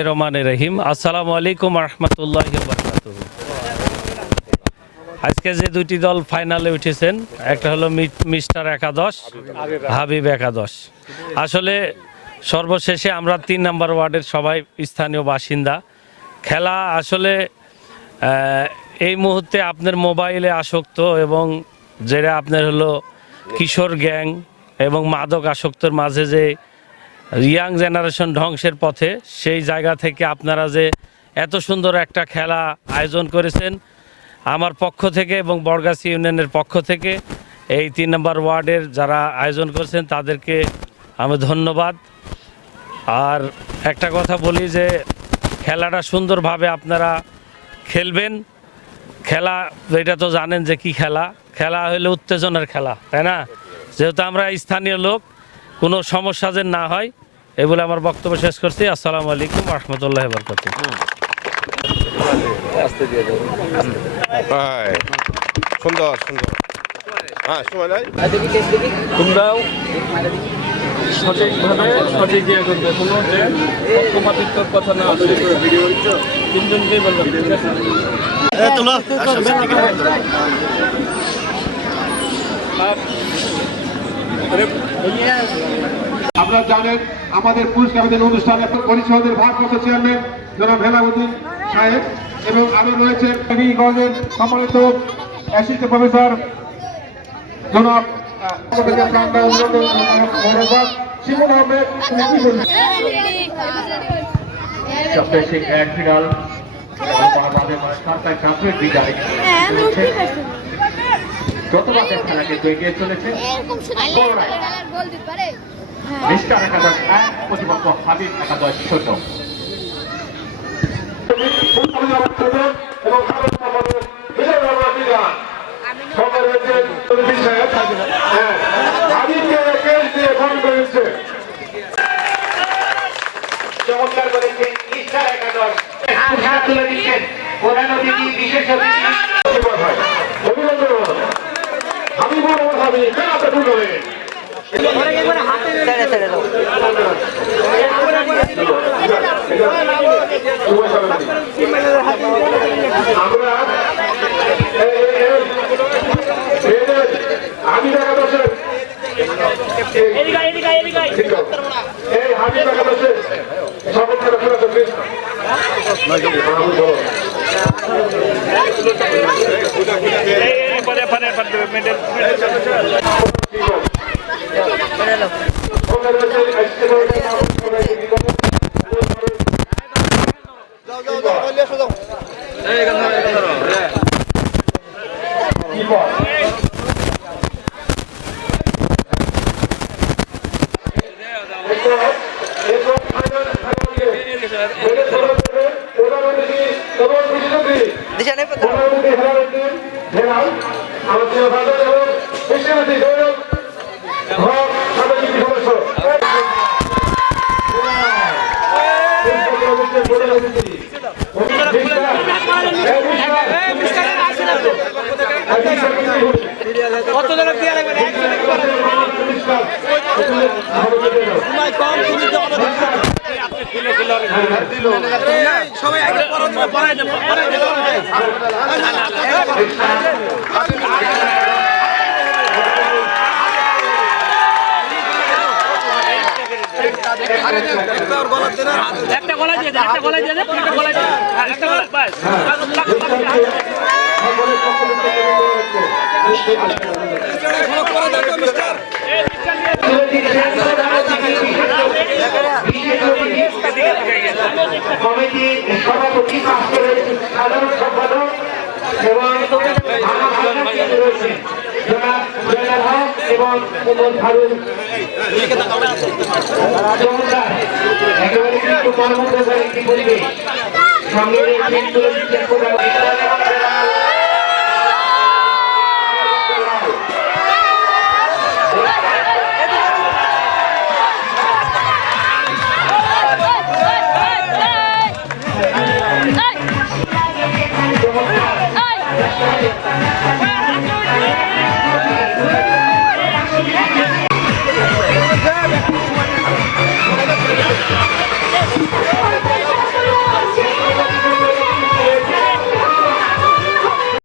রহমানির রহিম। আসসালামু আলাইকুম রহমতুল্লাহি ওয়া বারাকাতুহু। আজকে যে দুটি দল ফাইনালে উঠেছেন, একটা হলো মিস্টার একাদশ, হাবিব একাদশ। আসলে সর্বশেষে আমরা 3 নম্বর ওয়ার্ডের সবাই স্থানীয় বাসিন্দা। খেলা আসলে এই মুহূর্তে আপনার মোবাইলে আসক্ত এবং যেটা আপনার হলো কিশোর গ্যাং এবং মাদক আসক্তর মাঝে যে ইয়াং জেনারেশন ধ্বংসের পথে, সেই জায়গা থেকে আপনারা যে এত সুন্দর একটা খেলা আয়োজন করেছেন, আমার পক্ষ থেকে এবং বড়গাছি ইউনিয়নের পক্ষ থেকে এই 3 নম্বর ওয়ার্ডের যারা আয়োজন করেছেন তাদেরকে আমি ধন্যবাদ। আর একটা কথা বলি যে খেলাটা সুন্দরভাবে আপনারা খেলবেন। খেলা এটা তো জানেন যে কি খেলা, খেলা হলো উত্তেজনার খেলা, তাই না? যেহেতু আমরা স্থানীয় লোক, কোনো সমস্যা যেন না হয়, এই বলে আমার বক্তব্য শেষ করছি। আসসালামু আলাইকুম রহমতুল্লাহ বরকাতুহু। সুন্দর সুন্দর। হ্যাঁ, সময় নাই। তোমরাও সঠিকভাবে সঠিক ইয়ে করবে, কোনো যে পক্ষপাতিত্বর কথা না আসে। তিনজনকেই বললাম, ঠিক আছে? আপনারা জানেন আমাদের পুরস্কার অনুষ্ঠানে পরিষদের ভারপ্রাপ্ত চেয়ারম্যান জনাব হেলাউদ্দিন সাহেব এবং আরো রয়েছেন গভর্নমেন্ট সম্মানিত অ্যাসিস্ট্যান্ট প্রফেসর জনাব শিমুল আহমেদ। গতবারের খেলা কিন্তু এগিয়ে চলেছে মিস্টার একাদশ 1, প্রতিপক্ষ হাবিব একাদশ 0। চমৎকার করেছে মিস্টার একাদশ, তুলে দিচ্ছেন প্রধান অতিথি বিশেষ অতিথি। একটা গলা দিয়ে দেন, একটা গলা দিয়ে দেন, একটা গলা দিয়ে দেন, একটা গলা বাস। কমিটির সভাপতি সাধারণ সম্পাদক এবং এবং একেবারে কিন্তু মর্মন্ত্র একটি পরিবেশ সঙ্গে